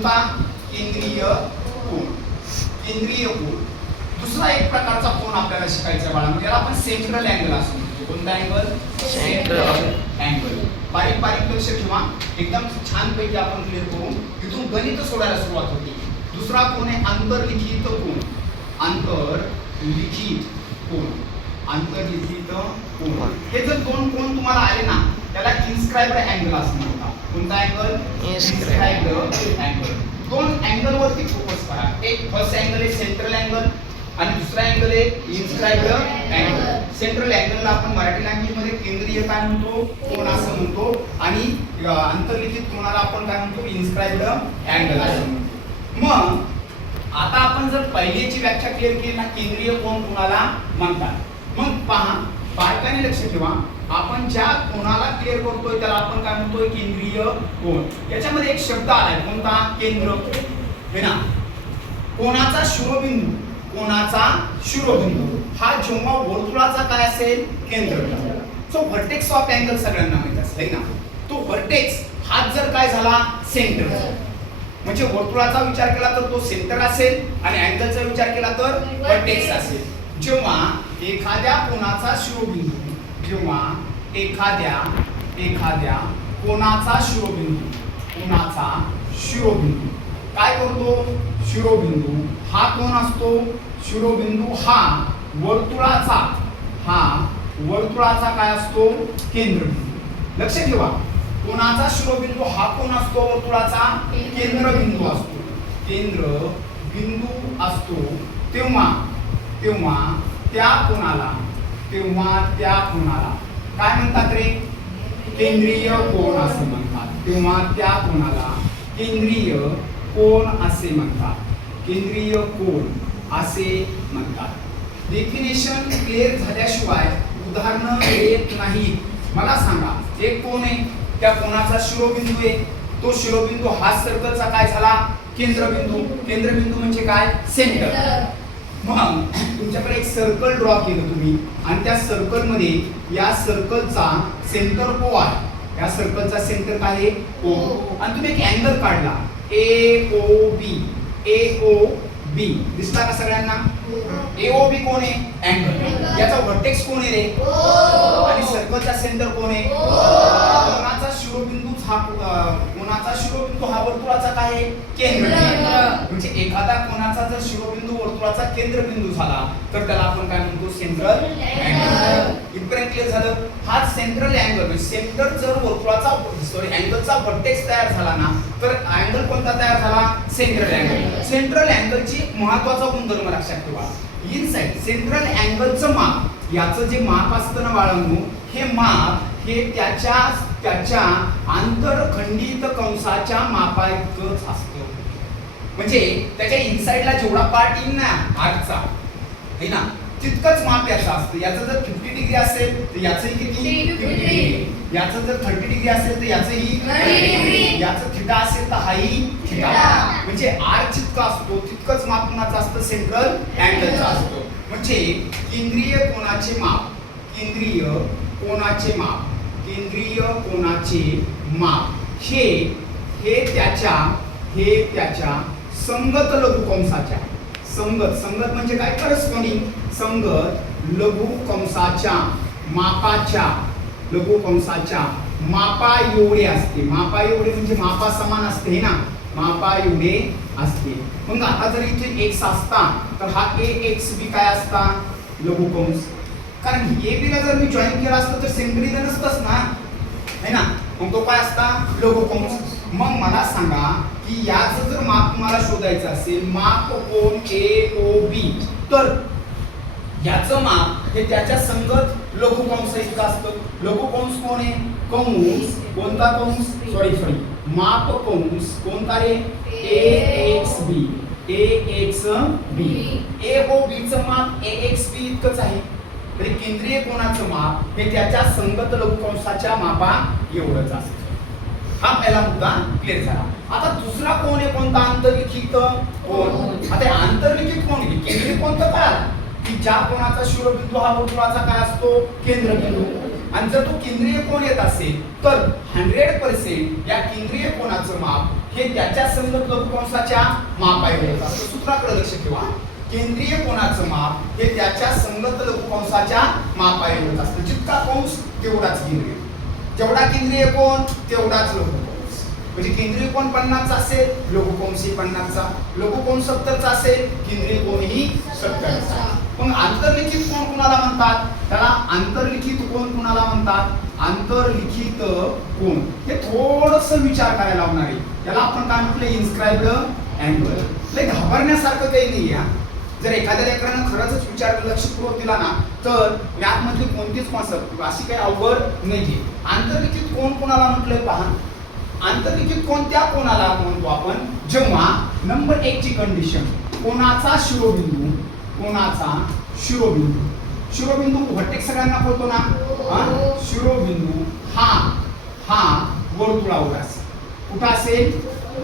कोणता? केंद्रीय कोन. केंद्रीय कोन. दुसरा एक प्रकारचा कोन आपल्याला शिकायचा बाळांनो, याला आपण सेंट्रल अँगल असं म्हणतो. कोणता अँगल? Central angle. बारीक बारीक लक्ष ठेवा, एकदम छान पैकी आपण क्लिअर करू. इथून गणित सोडायला सुरुवात होती. दुसरा कोन आहे आंतरलिखित कोन. आंतरलिखित कोन. आंतरलिखित कोन. हे जर दोन कोन तुम्हाला आले ना, त्याला इन्स्क्राइब्ड अँगल असं म्हणतात. कोणता अँगल? Inscribed angle. दोन अँगल वरती फोकस करा. एक फर्स्ट अँगल आहे सेंट्रल अँगल आणि दुसरा अँगल आहे इन्स्क्राइब्ड अँगल. सेंट्रल अँगलला आपण मराठी लँग्वेज मध्ये केंद्रीय काय म्हणतो? कोन असं म्हणतो. आणि आंतरलिखित कोनाला आपण काय म्हणतो? इन्स्क्राइब्ड अँगल असं म्हणतो. मग आता आपण जर पहिलीची व्याख्या क्लिअर केली ना, केंद्रीय कोन कोणाला म्हणतात. मग पहा, बारकाने लक्ष ठेवा, आपण ज्या कोणाला क्लिअर करतोय त्याला आपण काय म्हणतोय? केंद्रीय कोन. याच्यामध्ये एक शब्द आलाय, कोणता? केंद्र. है ना? कोणाचा शिरोबिंदू. कोणाचा शिरोबिंदू हा जेव्हा वर्तुळाचा काय असेल? केंद्र. सो व्हर्टेक्स ऑफ अँगल सगळ्यांना माहित असेल ना. तो व्हर्टेक्स हा जर काय झाला? सेंटर. म्हणजे वर्तुळाचा विचार केला तर तो सेंटर असेल आणि अँगलचा विचार केला तर व्हर्टेक्स असेल. जेव्हा एखाद्या कोणाचा शिरोबिंदू, जेव्हा एखाद्या कोणाचा शिरोबिंदू काय करतो? शिरोबिंदू हा कोण असतो? शिरोबिंदू हा वर्तुळाचा काय असतो? केंद्रबिंदू. लक्ष ठेवा, कोणाचा शिरोबिंदू हा कोण असतो? वर्तुळाचा केंद्रबिंदू असतो. केंद्रबिंदू असतो. तेव्हा त्या कोणाला काय म्हणतात रे? केंद्रीय कोन असे म्हणतात. तेव्हा त्या कोणाला केंद्रीय कोन असे म्हणतात. केंद्रीय कोन असे म्हणतात. डेफिनेशन क्लिअर झाल्याशिवाय उदाहरण येत नाही. मला सांगा, एक कोन आहे, त्या कोणाचा शिरोबिंदू आहे. तो शिरोबिंदू हा सर्कलचा काय झाला? केंद्रबिंदू. केंद्रबिंदू म्हणजे काय? सेंटर. मग तुमच्याकडे एक सर्कल ड्रॉ केलं तुम्ही आणि त्या सर्कल मध्ये या सर्कलचा सेंटर O आहे. या सर्कलचा सेंटर काय आहे? O. आणि तुम्ही एक अँगल काढला AOB. दिसला का सगळ्यांना? AOB कोण आहे? अँगल. याचा व्हर्टेक्स कोण आहे रे? आणि सर्कलचा सेंटर कोण आहे? कोणाचा शिरोबिंदू हा वर्तुळाचा काय आहे? केंद्रबिंदू. म्हणजे एखादा कोणाचा जर शिरोबिंदू वर्तुळाचा केंद्रबिंदू झाला तर त्याला आपण काय म्हणतो? Central angle. इथपर्यंत क्लिअर झालं? हा सेंट्रल अँगल. सेंटर जर वर्तुळाचा अँगलचा व्हर्टेक्स तयार झाला ना, तर अँगल कोणता तयार झाला? Central angle. सेंट्रल अँगलची महत्त्वाचा गुणधर्म लक्षात ठेवा. इनसाइड सेंट्रल अँगलचं माप, याचं जे माप असतं ना बाळांनो, हे माप हे त्याच्या आंतरखंडित कंसाच्या मापाइतकंच असतं. म्हणजे त्याच्या इनसाइडला जेवढा पार्ट येईल ना आर्कचा, है ना, तितकंच माप याचं असतं. याचं जर 50 डिग्री असेल तर याचंही किती? 50 डिग्री. याचं जर 30 डिग्री असेल तर याचंही 30 डिग्री. याचं थिटा असेल तर हाही थिटा. म्हणजे आर्क जितका असतो तितकंच माप कोणाचं असतं? सेंट्रल अँगलचं असतं. म्हणजे केंद्रीय कोनाचे माप हे त्याच्या संगत लघुकंसाच्या, संगत म्हणजे काय? करस्पॉन्डिंग. संगत लघुकंसाच्या मापा एवढे असते. मापा एवढे म्हणजे मापा समान असते ना, मापा एवढे असते. मग आता जर इथे x असता तर हा AXB काय असता? लघुकंस. कारण AB ला जर मी जॉईन केला असतं तर सेंटर इथं नसतंच ना, है ना. मग तो काय असता? लघुकंस. मग मला सांगा की याचं जर माप तुम्हाला शोधायचं असेल, माप कोन AOB, तर याचं माप हे त्याच्या संगत लघुकंस इतकं असतं. लघुकंस कोण आहे? कंस. कोणता कंस? सॉरी माप कंस कोणता रे? AXB. AOB चं माप AXB इतकंच आहे. तरी केंद्रीय कोनाचं माप हे त्याच्या संगत लघुकंसाच्या मापा एवढंच असतं. हा पहिला मुद्दा क्लिअर झाला. आता दुसरा कोन आहे कोणता? आंतरलिखित कोन. आता आंतरलिखित कोन केंद्रीय कोन तर काय? की ज्या कोणाचा शिरोबिंदू हा वर्तुळाचा काय असतो? केंद्रबिंदू. आणि जर तो केंद्रीय कोन येत असेल तर 100% या केंद्रीय कोनाचं माप हे त्याच्या संगत लघुकोनाच्या मापाएवढंच असतं. सूत्राकडे लक्ष ठेवा. केंद्रीय कोनाचं माप हे त्याच्या संगत लघुकोनाच्या मापाएवढंच असतं. जितका कंस तेवढाच केंद्रीय, जेवढा केंद्रीय कोन तेवढाच लघुकोन. म्हणजे केंद्रीय कोन 50 चा असेल लघुकोन ही 50 चा, लघुकोन 70 चा असेल केंद्रीय कोन ही 70 चा. पण आंतरलिखित कोन कुणाला म्हणतात? त्याला आंतरलिखित कोन कुणाला म्हणतात? आंतरलिखित कोन. हे थोडंसं विचार करायला लावणार आहे. त्याला आपण काय म्हटलं? Inscribed angle. लय घाबरण्यासारखं काही नाही आहे. जर एखाद्या लेकरानं खरंच विचार लक्षपूर्वक दिला ना तर मॅथ मधली कोणतीच कॉन्सेप्ट अशी काही अवघड नाहीये. आंतरलिखित कोन कोणाला म्हटलंय पहा. आंतरलिखित कोन त्या कोणाला म्हणतो आपण जेव्हा नंबर 1 ची कंडिशन कोणाचा शिरोबिंदू, कोणाचा शिरोबिंदू, शिरोबिंदू व्हर्टेक्स सगळ्यांना कळतो ना. शिरोबिंदू हा वर्तुळावर असेल. कुठं असेल?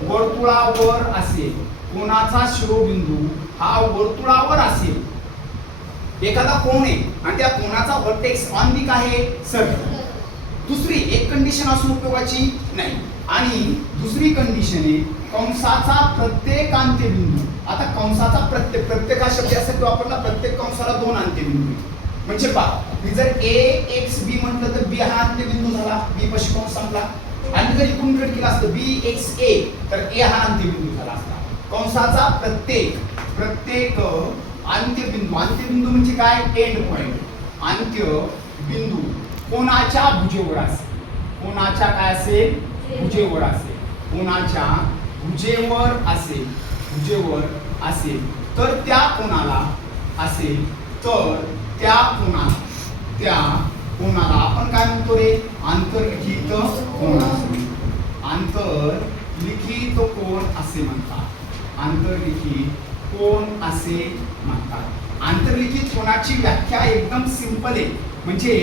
वर्तुळावर असेल. कोणाचा शिरोबिंदू हा वर्तुळावर असेल. एखादा कोन आहे आणि त्या कोनाचा व्हर्टेक्स ऑन दी काय आहे? सर्कल. दुसरी एक कंडिशन असून उपयोगाची नाही. आणि दुसरी कंडिशन आहे कंसाचा प्रत्येक अंत्यबिंदू. आता कंसाचा प्रत्येक हा शब्द असेल तो वापरला. प्रत्येक कंसाला 2 अंत्यबिंदू. म्हणजे पहा मी जर AXB म्हटलं तर B हा अंत्यबिंदू झाला. B पाशी कंस संपला. आणि जर इकडून उलट केला असतं BXA तर A हा अंत्यबिंदू झाला असता. कंसाचा प्रत्येक अंत्यबिंदू, अंत्यबिंदू म्हणजे काय? End point. अंत्यबिंदू कोणाच्या भुजेवर असेल. कोणाच्या काय असेल? भुजेवर असेल. कोणाच्या भुजेवर असेल. भुजेवर असेल तर त्या कोणाला असेल तर त्या कोणाला आपण काय म्हणतो रे? आंतरलिखित कोन. आंतरलिखित कोन असे म्हणतात. आंतरलिखित कोन असे म्हणतात. आंतरलिखित कोनाची व्याख्या एकदम सिंपल आहे. म्हणजे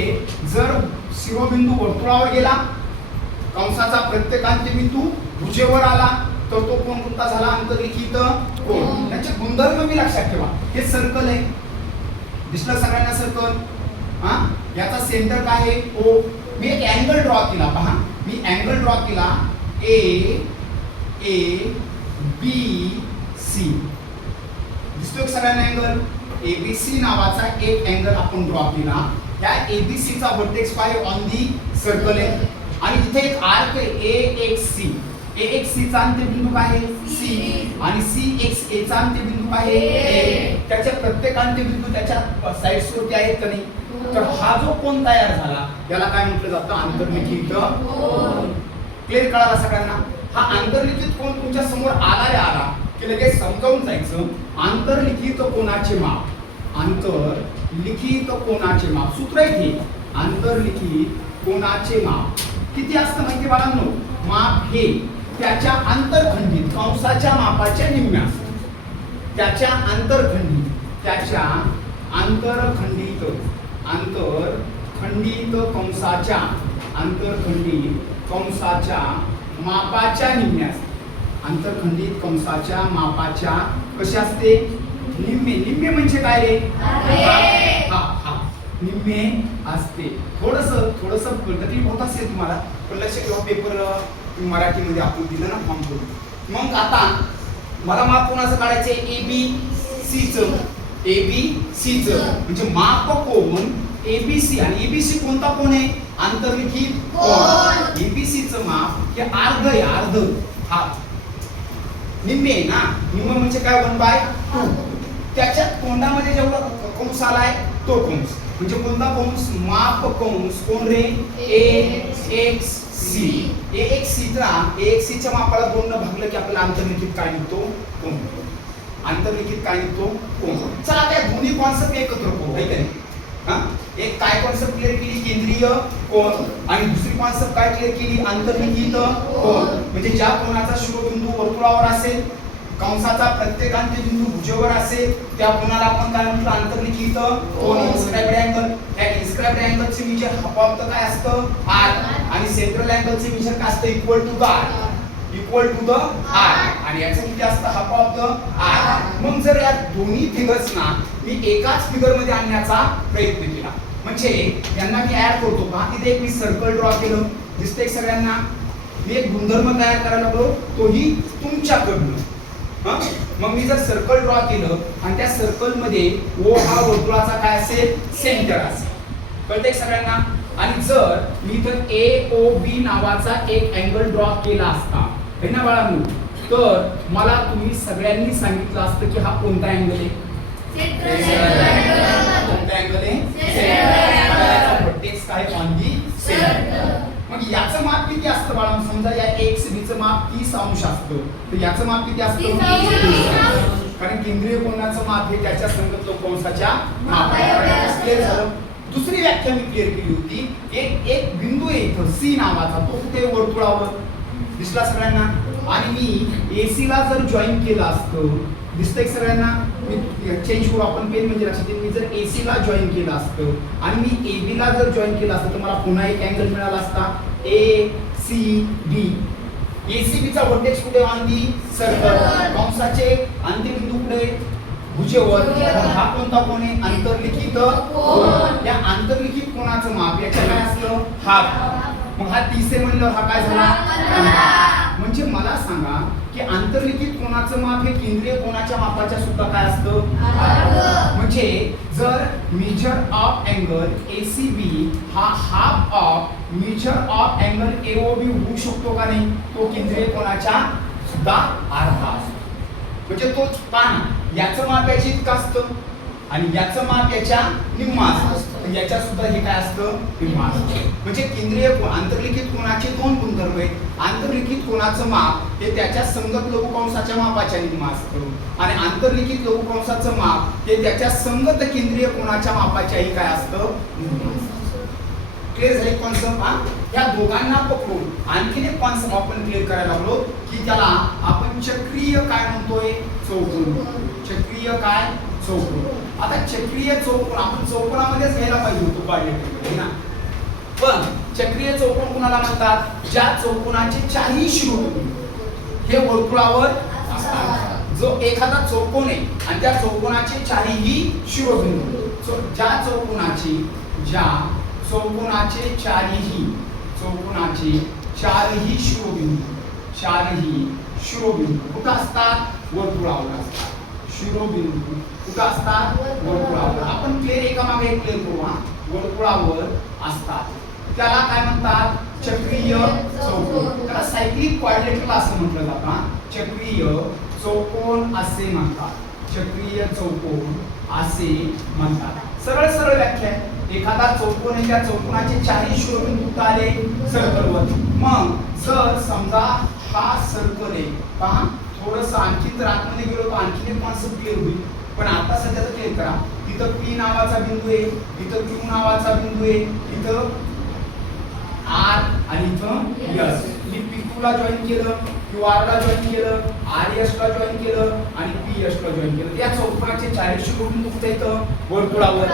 जर शिरोबिंदू वर्तुळावर गेला, कंसाचा प्रत्येक अंत्यबिंदू भुजेवर आला तर तो कोन कोणता झाला? आंतरलिखित कोन. त्याचे गुणधर्म मी लक्षात ठेवा. हे सर्कल आहे. दिसलं सगळ्यांना सर्कल? याचा सेंटर काय आहे? O. मी एक अँगल ड्रॉ केला. पहा मी अँगल ड्रॉ केला ABC. दिसतोय सगळ्यांना अँगल? ABC नावाचा एक अँगल आपण ड्रॉ केला. त्या ABC चा व्हर्टेक्स काय ऑन दी सर्कल आहे. आणि इथे एक आर्क आहे AXC. AXC चा अंत्यबिंदू काय आहे? C. आणि CXA चा अंत्यबिंदू काय आहे? A. त्याच्या प्रत्येक अंत्यबिंदू त्याच्या साइड्स वरती आहेत का नाही? तर हा जो कोन तयार झाला याला काय म्हटलं जातं? आंतरलिखित कोन. क्लिअर कळाला सगळ्यांना? हा आंतरलिखित कोन तुमच्या समोर आला की लगेच समजावून जायचं. आंतरलिखित कोनाचे माप. आंतरलिखित कोनाचे माप सूत्र आहे. आंतरलिखित कोनाचे माप किती असतं माहिती बाळांनो? माप हे त्याच्या आंतरखंडित कंसाच्या मापाच्या निम्मे असतं. त्याच्या आंतरखंडित कंसाच्या मापाच्या निम्मे असते. आंतरखंडित कंसाच्या मापाच्या कशी असते? निम्मे म्हणजे काय रे? निम्मे असते. थोडस पद्धती होत असेल तुम्हाला पण लक्ष ठेवा. पेपर मराठीमध्ये आपण दिलं ना फॉर्म करून. मग आता मला माप कोणाचं काढायचंय? ABC च म्हणजे माप कोन ABC. आणि ABC कोणता कोण आहे? आंतरलिखित कोन. ABC च माप हे अर्ध आहे. अर्ध हाफ निम्मे आहे ना. निम्मे म्हणजे काय? 1/2. त्याच्या तोंडामध्ये जेवढा कंस आलाय तो कंस म्हणजे कोणता कंस? माप कंस. कोण रे? AXC. AXC च्या मापाला 2 ने भागलं की आपल्याला आंतरलिखित काय निघतो? कोन. आंतरलिखित काय निघतो? कोन. चला त्या दोन्ही कॉन्सेप्ट एकत्र करू. आहे का नाही? एक काय कॉन्सेप्ट क्लिअर केली? केंद्रीय कोन. आणि दुसरी कॉन्सेप्ट काय क्लिअर केली? आंतरलिखित कोन. म्हणजे ज्या कोनाचा शिरोबिंदू वर्तुळावर असेल, कंसाचा प्रत्येक अंत्यबिंदू भुजेवर असेल त्या कोनाला आपण काय म्हणतो? आंतरलिखित कोन. Inscribed angle. त्या इन्स्क्राइब्ड अँगलचे मेजर हाफ ऑफ द काय असतं? R. आणि सेंट्रल अँगलचे मेजर काय असतं? Equal to the R. आणि याचं किती असतं? Half of the R. मग जर या दोन्ही फिगर्स ना मी एकाच फिगर मध्ये आणण्याचा प्रयत्न केला म्हणजे यांना मी ऍड करतो का, तिथे एक मी सर्कल ड्रॉ केलं, दिसतंय सगळ्यांना. मी एक गुणधर्म तयार करायला लागलो, तोही तुमच्याकडनं. मग मी जर सर्कल ड्रॉ केलं आणि त्या सर्कल मध्ये ओ हा वर्तुळाचा काय असेल, सेंटर असेल. कळतंय सगळ्यांना. आणि जर मी तर ए ओ बी नावाचा एक अँगल ड्रॉ केला असता है ना बाळांनो, तर मला तुम्ही सगळ्यांनी सांगितलं असतं की हा कोणता अँगल आहे, कोणता अँगल आहे, व्हर्टेक्स काय ऑन दी सेंटर. मग याचं माप किती असतं बाळांनो, समजा या एक्स बी चं माप 30 अंश असतं, तर याचं माप किती असतं, कारण केंद्रीय कोनाचं माप हे त्याच्या संगत कंसाच्या मापाएवढं. क्लिअर झालं. दुसरी व्याख्या मी क्लिअर केली होती, एक बिंदू आहे इथं सी नावाचा, तो कुठे वर्तुळावर दिसला सगळ्यांना. आणि मी एसी ला जर जॉईन केलं असतं, दिसतंय सगळ्यांना, मी चेंज करू आपण पेन म्हणजे लक्षात येईल. मी जर एसी ला जॉईन केलं असतं आणि मी एबी ला जर जॉईन केलं असतं, तर मला पुन्हा एक अँगल मिळाला असता ए सी बी. एसीबी चा व्हर्टेक्स कुठे, ऑन दी सर्कल. कंसाचे अंत्यबिंदू कुठे, भुजेवर. हा कोणता कोण आहे, अंतर्लिखित कोन. या अंतर्लिखित कोनाचं माप याच्या काय असतं, हाफ. मग हा 30 आहे म्हणल्यावर हा काय झाला, म्हणजे मला सांगा की अंतर्लिखित कोनाचं माप हे केंद्रीय कोनाच्या मापाच्या सुद्धा काय असतं, म्हणजे जर मेजर ऑफ अँगल एसीबी हा half of major of angle AOB होऊ शकतो का नाही, तो केंद्रीय कोनाच्या सुद्धा अर्धा असतो. म्हणजे तो ताण याचं माप याच्या इतकं असतं आणि याचं माप याच्या निम्मा असतं, याच्या सुद्धा हे काय असतं, निम्मा असतं. म्हणजे केंद्रीय कोन अंतर्लिखित कोनाचे दोन गुणधर्म आहेत. अंतर्लिखित कोनाचं माप हे त्याच्या संगत लघुकंसाच्या मापाच्या निम्मा असतं आणि अंतर्लिखित लघुकंसाचं माप हे त्याच्या संगत केंद्रीय कोनाच्या मापाच्याही काय असतं, क्लिअर झाले कॉन्सेप्ट. या दोघांना पकडून आणखीन एक कॉन्सेप्ट आपण क्लिअर करायला लागलो की त्याला आपण चक्रीय काय म्हणतोय, चौकोन. चक्रीय काय, चौकोन. आता चक्रीय चौकोन आपण चौकोनामध्येच घ्यायला पाहिजे होतो क्वाड्रिलेटरल ना, पण चक्रीय चौकोन कुणाला म्हणतात, ज्या चौकोनाचे चारही शिरोबिंदू हे वर्तुळावर असतात. जो एखादा चौकोन आहे आणि त्या चौकोनाचे चारही शिरोबिंदू, ज्या चौकोनाचे चारही शिरोबिंदू कुठं असतात, वर्तुळावर असतात. शिरोबिंदू कुठं असतात, वर्तुळावर. आपण क्लिअर एका मागे एक क्लिअर करू. वर्तुळावर असतात त्याला काय म्हणतात, चक्रीय चौकोन. त्याला सायक्लिक क्वाड्रिलेटरल असं म्हटलं जातं. चक्रीय चौकोन असे म्हणतात, चक्रीय चौकोन असे म्हणतात. सरळ सरळ व्याख्या आहे. एखादा चौकोन आहे, त्या चौकोनाचे चारही शिरोबिंदू कुठे आले, सर्कलवर. मग जर समजा हा सर्कल आहे, पहा थोडंसं आणखी जर आतमध्ये गेलो तर आणखीन एक कॉन्सेप्ट क्लिअर होईल, पण आता सध्या तर क्लिअर करा. इथं पी नावाचा बिंदू आहे, इथं क्यू नावाचा बिंदू आहे, इथं आर आणि इथं एस. मी पी2 ला जॉईन केलं, क्यू आर ला जॉईन केलं, आर एस ला जॉईन केलं आणि पी एस ला जॉईन केलं. या चौकोनाचे चारही शिरोबिंदू कुठे येतं, वर्तुळावर.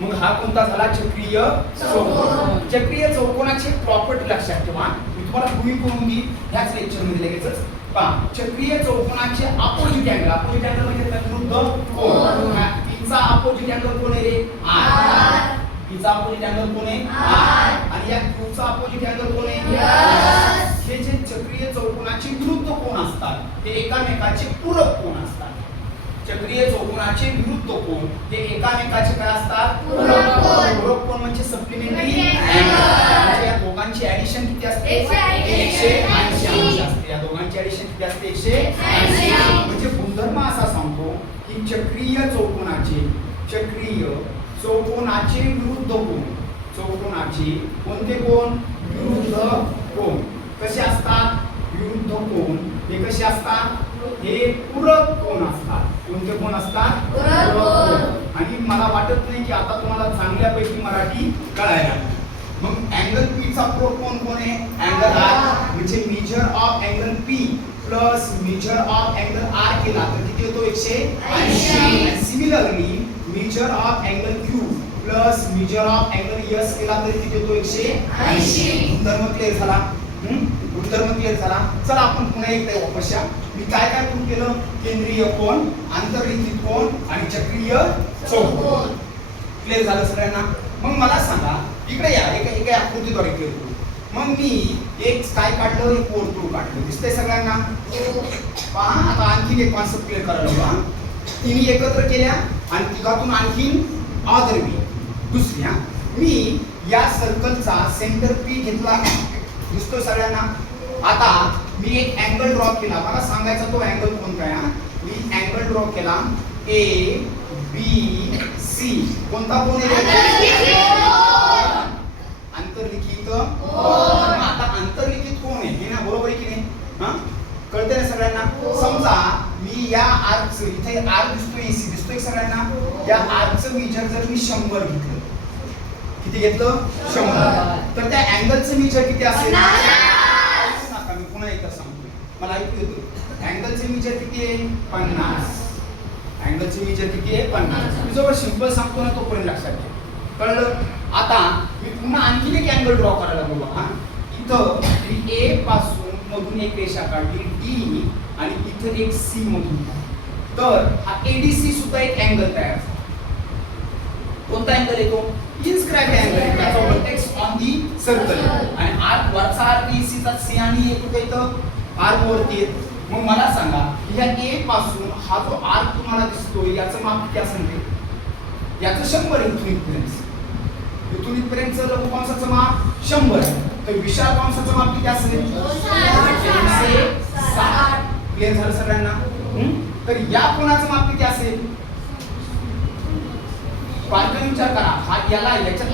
मग हा कोणता झाला, चक्रीय चौकोन. चक्रीय चौकोनाची प्रॉपर्टी लक्षात ठेवा. मी तुम्हाला पूर्वी करून देईन ह्याच लेक्चर मध्ये लगेचच. पहा, चक्रीय चौकोनाचे अपोजिट अँगल म्हणजे विरुद्ध कोन. पीचा अपोजिट अँगल कोण आहे रे, आर. पीचा अपोजिट अँगल कोण आहे, आर. आणि या क्यूचा अपोजिट अँगल कोण आहे, एस. हे जे चक्रीय चौकोनाचे विरुद्ध कोन असतात ते एकामेकाचे पूरक कोन असतात. चक्रीय चौकोनाचे विरुद्ध कोन हे एकामेकाचे काय असतात, पूरक कोन. पूरक कोन म्हणजे सप्लिमेंटरी अँगल. म्हणजे या दोघांची ऍडिशन किती असते, 180 अंश असते. या दोघांची ऍडिशन किती असते, 180. म्हणजे गुणधर्म असा सांगतो की चक्रीय चौकोनाचे विरुद्ध कोन, चौकोनाचे कोणते कोन, विरुद्ध कोन कसे असतात, विरुद्ध कोन हे कसे असतात, हे पूरक कोन असतात. कोणते कोन असतात, पूरक कोन. आणि मला वाटत नाही की आता तुम्हाला चांगल्यापैकी मराठी कळायला. मग अँगल पी चा पूरक कोन कोण आहे, अँगल आर. म्हणजे measure of angle P plus measure of angle R केला तर किती होतो, 180. Similarly measure of angle Q plus measure of angle S केला तर किती होतो, 180. गुणधर्म क्लिअर झाला. गुणधर्म क्लिअर झाला. चला आपण पुन्हा एकदा वापरूया. मी काय काय प्रूव्ह केलं, केंद्रीय कोन, आंतरलिखित कोन आणि चक्रीय चौकोन. क्लिअर झालं सगळ्यांना. मग मला सांगा इकडे या एका आकृतीद्वारे क्लिअर करू. मग मी एक काय काढलं, एक वर्तुळ काढलं, दिसतंय सगळ्यांना? पहा आता आणखीन एक कॉन्सेप्ट क्लिअर करायला बघा. तिन्ही एकत्र केल्या आणि तिघातून आणखीन ऑदर दुसऱ्या मी या सर्कलचा सेंटर पी घेतला, दिसतो सगळ्यांना? आता मी एक अँगल ड्रॉ केला. मला सांगायचा तो अँगल कोणता आहे. मी अँगल ड्रॉ केला ए बी सी. कोणता कोण आहे? अंतर्लिखित कोण. आता अंतर्लिखित कोण आहे हे ना, बरोबर आहे की नाही? हा, कळते ना सगळ्यांना? समजा मी या आर्कचं, इथे आर्क दिसतोय, एसी दिसतोय सगळ्यांना? या आर्कचं मेजर जर मी 100 घेतलं, किती घेतलं? 100. तर त्या अँगलचं मेजर किती असेल? नका, मी पुन्हा एकदा सांगतो, मला ऐकू येतं. अँगलचं मेजर किती आहे? 50. अँगलचं मेजर किती आहे? 50. मी जवळ सिंपल सांगतो ना, तोपर्यंत लक्षात घ्या. कळलं? आता मी पुन्हा आणखीन एक अँगल ड्रॉ करायला लागलो बघा. इथं मी ए पासून मधून एक रेषा काढली डी आणि इथं एक सी मधून. तर हा एडीसी सुद्धा एक अँगल तयार झाला. कोणता अँगल येतो? Inscribed angle. त्याचा वर्टेक्स ऑन दी सर्कल आणि आर्क वरचा आर्क एसी चा सी आणि कुठे इथं आर्क वरती येतो. मग मला सांगा या ए पासून हा जो आर्क तुम्हाला दिसतोय याचं माप किती असेल? याचं 100 इथून इथपर्यंत. इथून इथपर्यंतचं लघुकंसाचं माप 100. तर विशाल कंसाचं माप किती असेल? 360. क्लिअर झालं सगळ्यांना? तर या कोणाचं माप किती असेल? बारकाईने विचार करा. हा याला याच्यात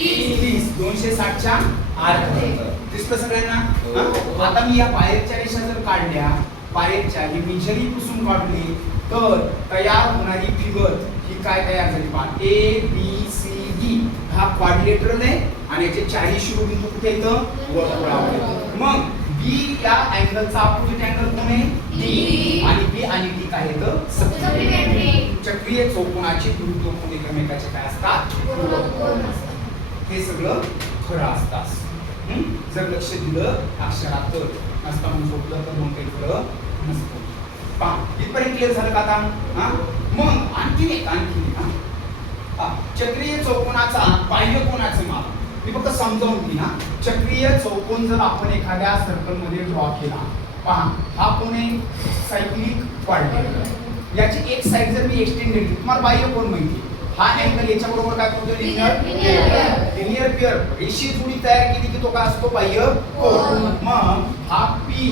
130 260 च्या आर्क दिसतं सगळ्यांना? आता मी या बाहेरच्या रेषा जर काढल्या, बाहेरच्या ही मेजरी पुसून काढली, तर तयार होणारी फिगर ही काय तयार झाली? पहा, ए बी सी डी हा क्वाड्रिलेटरल आहे आणि याचे चारही शिरोबिंदू कुठे येतं? वर्तुळावर येतं. मग बी या अँगलचा अपोजिट अँगल कोण आहे? डी. आणि बी आणि डी काय येतं? सप्लिमेंटरी. चक्रीय चौकोनाचे विरुद्ध कोन एकमेकाचे काय असतात? हे सगळं खरं असतात. जर लक्ष दिलं अक्षरात तर, नसता म्हणून झोपलं तर मग काही खरं नसतं. पहा इथपर्यंत क्लिअर झालं का आता? हा, मग आणखी एक चक्रीय चौकोनाचा बाह्य कोनाचं माप मी फक्त समजावून दिली ना. चक्रीय चौकोन जर आपण एखाद्या सर्कल मध्ये ड्रॉ केला, पहा हा कोण आहे? Cyclic quadrilateral. याची एक साइड जर मी एक्सटेंड केली, तुम्हाला बाह्य कोन माहिती, हा अँगल याच्या बरोबर काय होतो? Linear pair. रेषीय जोडी तयार केली की तो काय असतो? बाह्य कोन. मग हा पी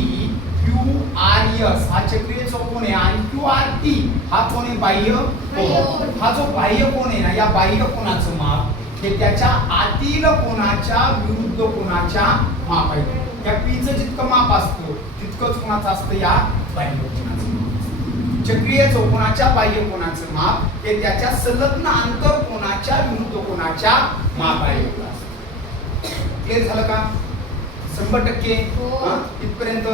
क्यू आर एस हा चक्रीय चौकोन आहे आणि क्यू आर टी हा कोण आहे? बाह्य कोन. हा जो बाह्य कोन आहे ना, या बाह्य कोनाचं माप हे त्याच्या आतील कोनाच्या विरुद्ध कोनाच्या माप आहे. या पीचं जितकं माप असतं तितकंच कोणाचं असतं? या बाह्य कोनाचं माप. चक्रीय चौकोनाच्या बाह्य कोनाचं माप हे त्याच्या संलग्न आंतर कोनाच्या विरुद्ध कोनाच्या माप आहे. क्लिअर झालं का? 100%. इथपर्यंत